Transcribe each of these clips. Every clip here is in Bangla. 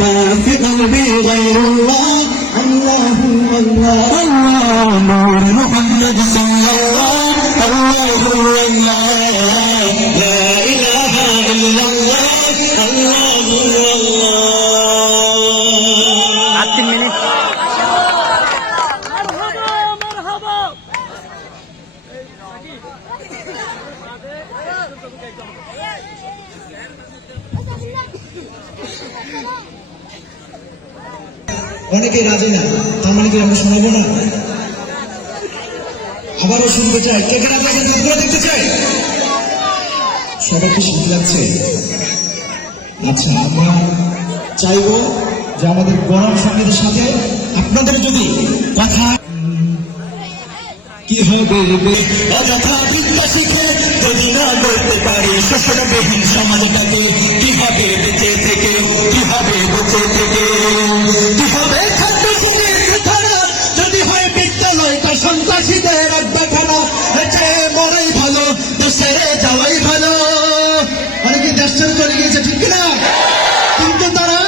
ما في قلبي غير الله الله الله الله نور محمد صلى الله الله الله لا إله إلا الله الله الله 3 মিনিট অনেকে রাজি না, তার মানে কি আমরা শোনাবো না? আবারও শুনতে চাই। কে কে রাজি আছেন তারপরে দেখতে চাই। সবাইকে শুনতে যাচ্ছে। আচ্ছা, আমরা চাইবো যে আমাদের গরম সঙ্গীতের সাথে আপনাদের যদি কথা কি হবে অযথা বিদ্যা শিখে যদি না করতে পারি শোষণবিহীন সমাজটাকে, কি হবে বেঁচে থেকে, কি হবে বেঁচে থেকে, কি হবে খাদ্য খানা যদি হয় বিদ্যালয়টা সন্ত্রাসীদের আড্ডাখানা, বেঁচে মরাই ভালো, দেশে যাওয়াই ভালো। অনেকে দেশ ছেড়ে চলে গিয়েছে, ঠিক কিনা? কিন্তু তারা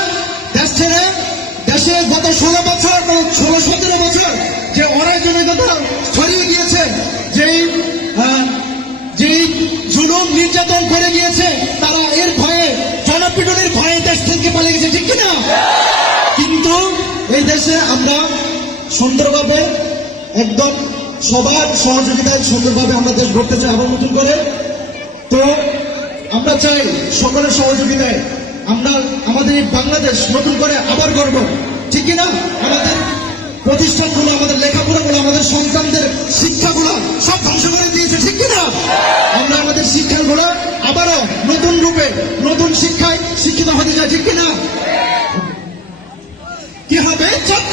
দেশ ছেড়ে দেশে গত 16 বছর 16-17 বছর যে অরাজনৈতিকতা ছড়িয়ে গিয়েছে, যেই জুলুম নির্যাতন করে গিয়েছে, তারা এর ভয়ে জনপীড়নের ভয়ে দেশ থেকে পালিয়ে গেছে, ঠিক কিনা? কিন্তু এই দেশে আমরা সুন্দরভাবে একদম সবার সহযোগিতায় সুন্দরভাবে আমরা দেশ গড়তে চাই আবার নতুন করে। তো আমরা চাই সকলের সহযোগিতায় আমরা আমাদের এই বাংলাদেশ নতুন করে আবার গড়ব, ঠিক কিনা? আমাদের প্রতিষ্ঠানগুলো, আমাদের লেখাপড়াগুলো, আমাদের সন্তানদের শিক্ষাগুলো সব ধ্বংস করে দিয়েছে, ঠিক কিনা? আমরা আমাদের শিক্ষাগুলো আবারও নতুন রূপে নতুন শিক্ষায় শিক্ষিত হতে চাই, ঠিক কিনা? কি হবে? ছাত্র